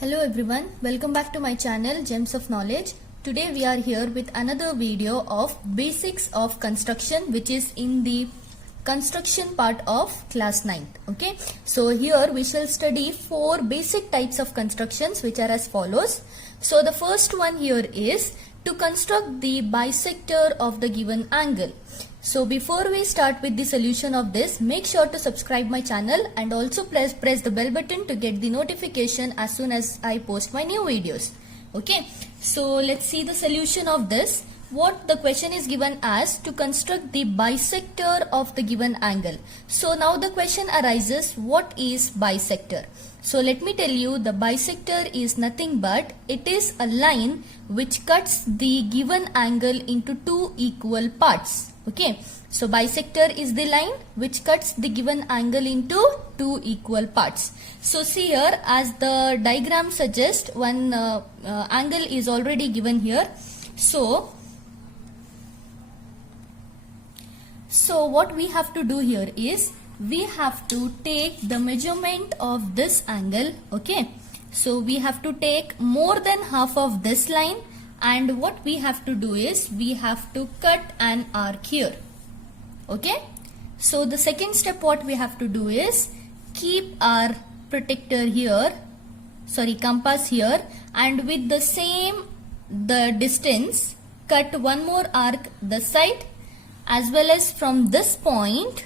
Hello everyone, welcome back to my channel Gems of Knowledge. Today we are here with another video of basics of construction, which is in the construction part of class 9th. Okay, so here we shall study 4 basic types of constructions, which are as follows. So the first one here is to construct the bisector of the given angle. So before we start with the solution of this, make sure to subscribe my channel and also press the bell button to get the notification as soon as I post my new videos. Okay, so let's see the solution of this. What the question is given as to construct the bisector of the given angle. So now the question arises, what is bisector? So let me tell you, the bisector is nothing but it is a line which cuts the given angle into 2 equal parts. Okay, so bisector is the line which cuts the given angle into 2 equal parts. So see here, as the diagram suggests, one angle is already given here. So what we have to do here is we have to take the measurement of this angle. Okay, so we have to take more than half of this line, and what we have to do is we have to cut an arc here. Okay, so the second step what we have to do is keep our protractor here, compass here, and with the distance cut one more arc this side, as well as from this point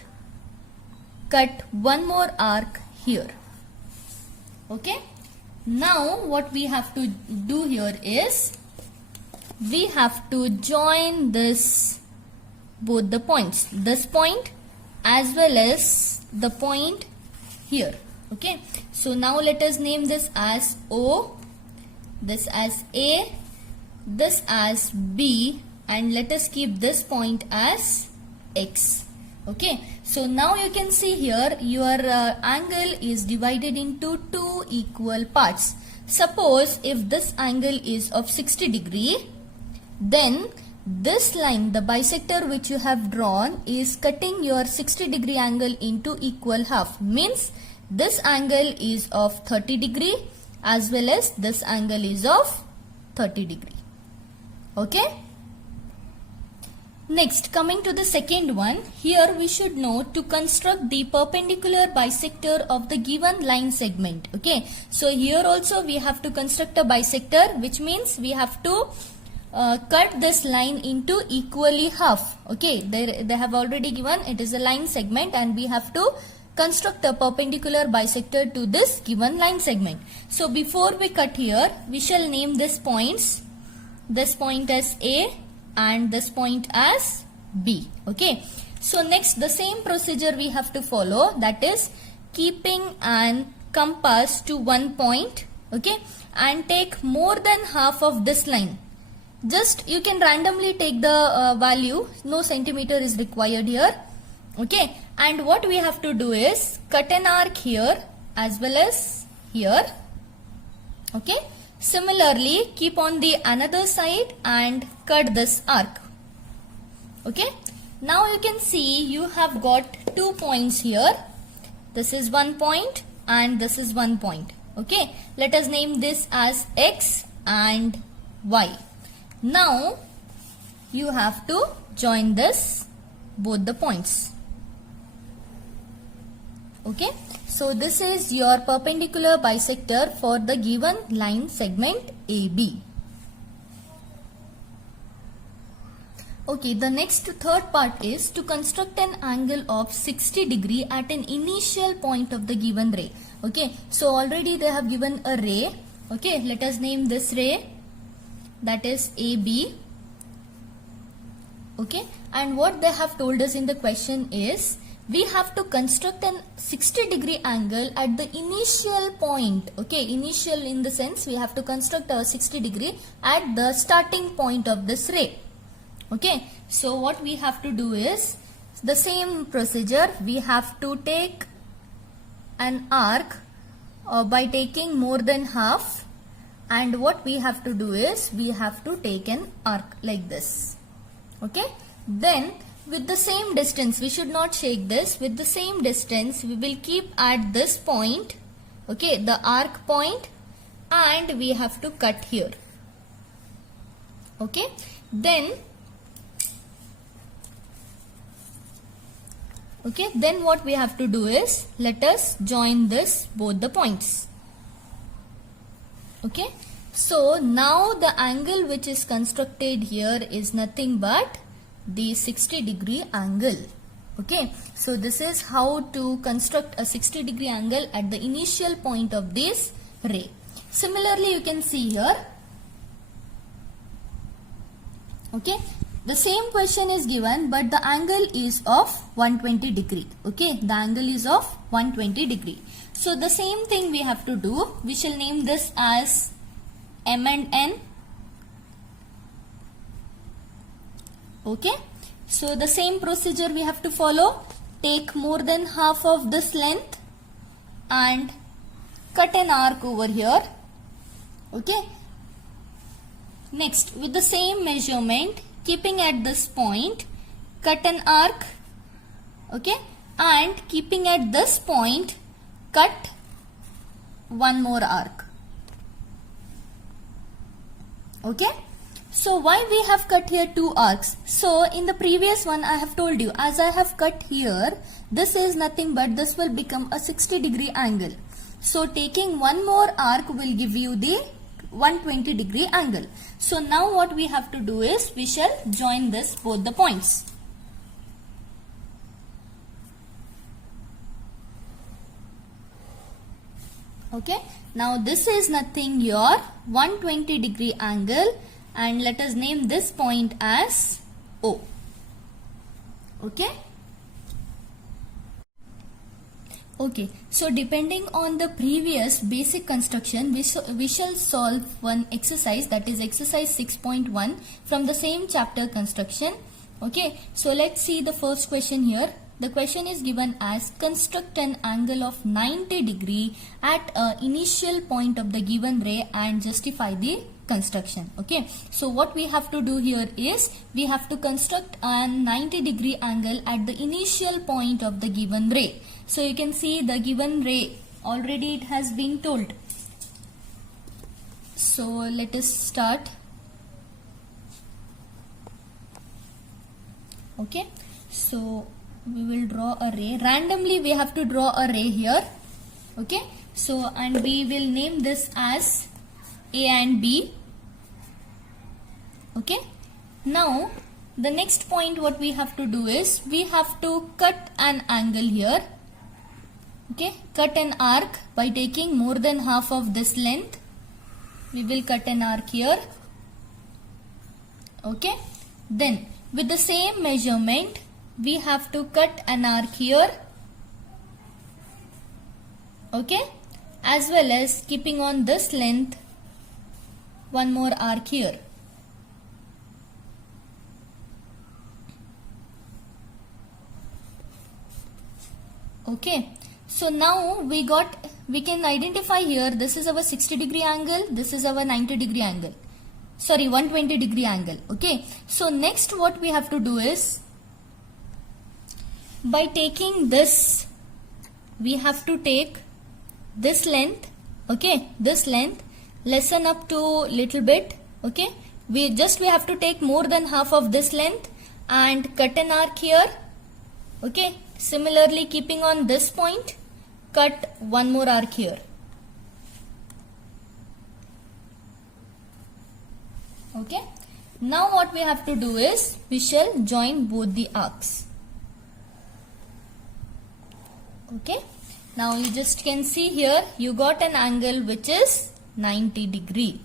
cut one more arc here. Okay, now what we have to do here is we have to join both the points, this point as well as the point here. Okay, so now let us name this as O, this as A, this as B, and let us keep this point as X. Okay, so now you can see here your angle is divided into 2 equal parts. Suppose if this angle is of 60 degree, then this line, the bisector which you have drawn, is cutting your 60 degree angle into equal half. Means this angle is of 30 degree as well as this angle is of 30 degree. Okay. Next, coming to the second one, here we should know to construct the perpendicular bisector of the given line segment. Okay, so here also we have to construct a bisector, which means we have to cut this line into equally half. Okay, they have already given it is a line segment, and we have to construct a perpendicular bisector to this given line segment. So before we cut here, we shall name these points, this point as A and this point as B. Okay, so next the same procedure we have to follow, that is keeping an compass to one point. Okay, and take more than half of this line. Just you can randomly take the value, no centimeter is required here. Okay, and what we have to do is cut an arc here as well as here. Okay, similarly keep on the another side and cut this arc. Okay, now you can see you have got 2 points here. This is one point and this is one point. Okay, let us name this as X and Y. Now you have to join both the points. Okay, so this is your perpendicular bisector for the given line segment AB. Okay, the next third part is to construct an angle of 60 degree at an initial point of the given ray. Okay, so already they have given a ray. Okay, let us name this ray, that is AB. Okay, and what they have told us in the question is we have to construct an 60 degree angle at the initial point. Okay, initial in the sense we have to construct a 60 degree at the starting point of this ray. Okay, so what we have to do is the same procedure. We have to take an arc by taking more than half, and what we have to do is we have to take an arc like this. Okay, then with the same distance, we should not shake this. With the same distance, we will keep at this point, okay, the arc point, and we have to cut here. Okay, then what we have to do is, let us join this both the points. Okay, so now the angle which is constructed here is nothing but the 60-degree angle. Okay, so this is how to construct a 60-degree angle at the initial point of this ray. Similarly, you can see here, okay, the same question is given, but the angle is of 120 degree. Okay, the angle is of 120 degree. So the same thing we have to do. We shall name this as M and N. Okay, so the same procedure we have to follow. Take more than half of this length and cut an arc over here. Okay, next with the same measurement, keeping at this point, cut an arc. Okay, and keeping at this point, cut one more arc. Okay, so why we have cut here two arcs? So in the previous one I have told you, as I have cut here, this is nothing but this will become a 60-degree angle. So taking one more arc will give you the 120-degree angle. So now what we have to do is, we shall join this both the points. Okay, now this is nothing your 120-degree angle, and let us name this point as O. Okay. Okay, so depending on the previous basic construction, we shall solve one exercise, that is exercise 6.1 from the same chapter construction. Okay, so let's see the first question here. The question is given as, construct an angle of 90 degree at a initial point of the given ray and justify the construction. Okay, so what we have to do here is, we have to construct a 90-degree angle at the initial point of the given ray. So you can see the given ray, already it has been told. So let us start. Okay, so we will draw a ray. Randomly we have to draw a ray here. Okay, so and we will name this as A and B. Okay, now the next point what we have to do is, we have to cut an angle here. Okay, cut an arc by taking more than half of this length. We will cut an arc here. Okay, then with the same measurement, we have to cut an arc here. Okay, as well as keeping on this length, one more arc here. Okay, so now we can identify here, this is our 60-degree angle, this is our 90-degree angle, sorry 120-degree angle. Okay, so next what we have to do is, by taking this, we have to take this length. Okay, this length, lessen up to little bit. Okay, we have to take more than half of this length and cut an arc here. Okay, similarly keeping on this point, cut one more arc here. Okay, now what we have to do is, we shall join both the arcs. Okay, now you just can see here, you got an angle which is 90 degree.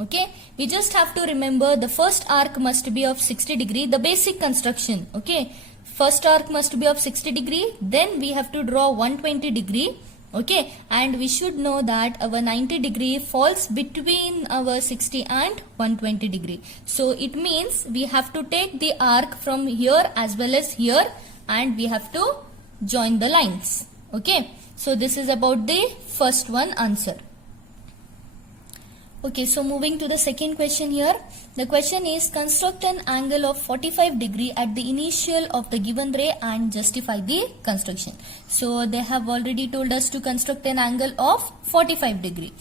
Okay, we just have to remember the first arc must be of 60 degree, the basic construction. Okay, first arc must be of 60 degree, then we have to draw 120 degree. Okay, and we should know that our 90 degree falls between our 60 and 120 degree. So it means we have to take the arc from here as well as here, and we have to join the lines. Okay, so this is about the first one answer. Okay, so moving to the second question here. The question is, construct an angle of 45 degree at the initial of the given ray and justify the construction. So they have already told us to construct an angle of 45 degree.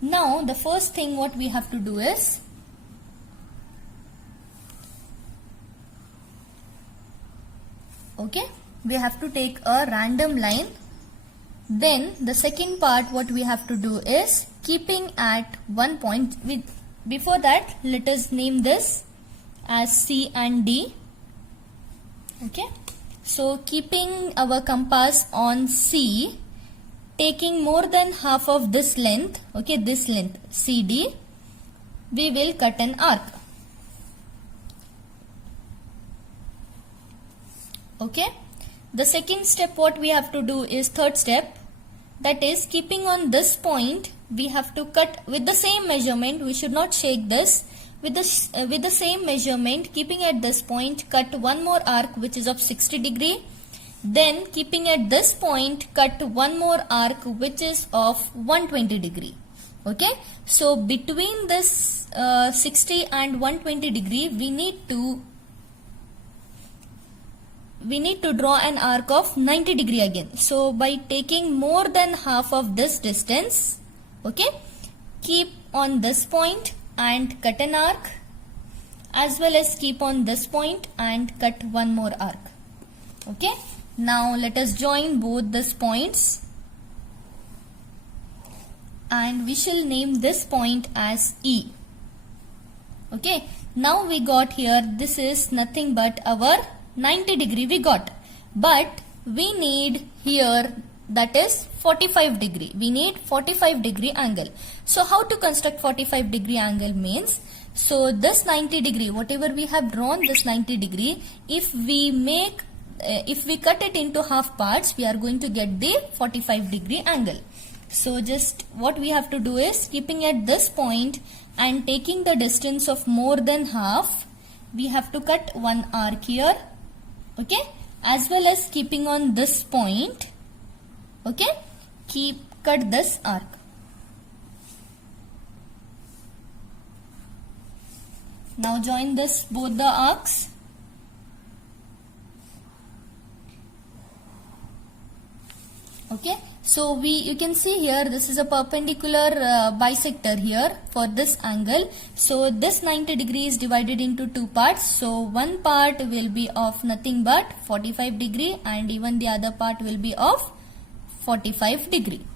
Now the first thing what we have to do is, okay, we have to take a random line. Then the second part what we have to do is, keeping at one point, before that let us name this as C and D. Okay, so keeping our compass on C, taking more than half of this length, okay, this length CD, we will cut an arc. Okay, the second step what we have to do is third step, that is keeping on this point we have to cut with the same measurement. We should not shake this. With the same measurement, keeping at this point, cut one more arc which is of 60 degree. Then keeping at this point, cut one more arc which is of 120 degree. Okay, so between this 60 and 120 degree we need to draw an arc of 90 degree again. So by taking more than half of this distance, okay, keep on this point and cut an arc, as well as keep on this point and cut one more arc. Okay, now let us join both these points and we shall name this point as E. Okay, now we got here, this is nothing but our 90 degree we got, but we need here, that is 45 degree. We need 45 degree angle. So how to construct 45 degree angle means, so this 90 degree, whatever we have drawn this 90 degree, if we cut it into half parts, we are going to get the 45 degree angle. So just what we have to do is, keeping at this point and taking the distance of more than half, we have to cut one arc here. Okay, as well as keeping on this point, okay, cut this arc. Now join both the arcs. Okay, so you can see here, this is a perpendicular bisector here for this angle. So this 90 degree is divided into two parts. So one part will be of nothing but 45 degree and even the other part will be of 45 degree.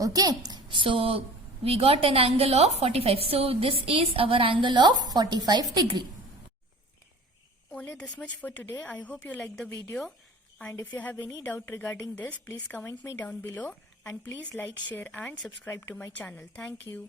Okay, so we got an angle of 45. So this is our angle of 45 degree. Only this much for today. I hope you liked the video. And if you have any doubt regarding this, please comment me down below, and please like, share and subscribe to my channel. Thank you.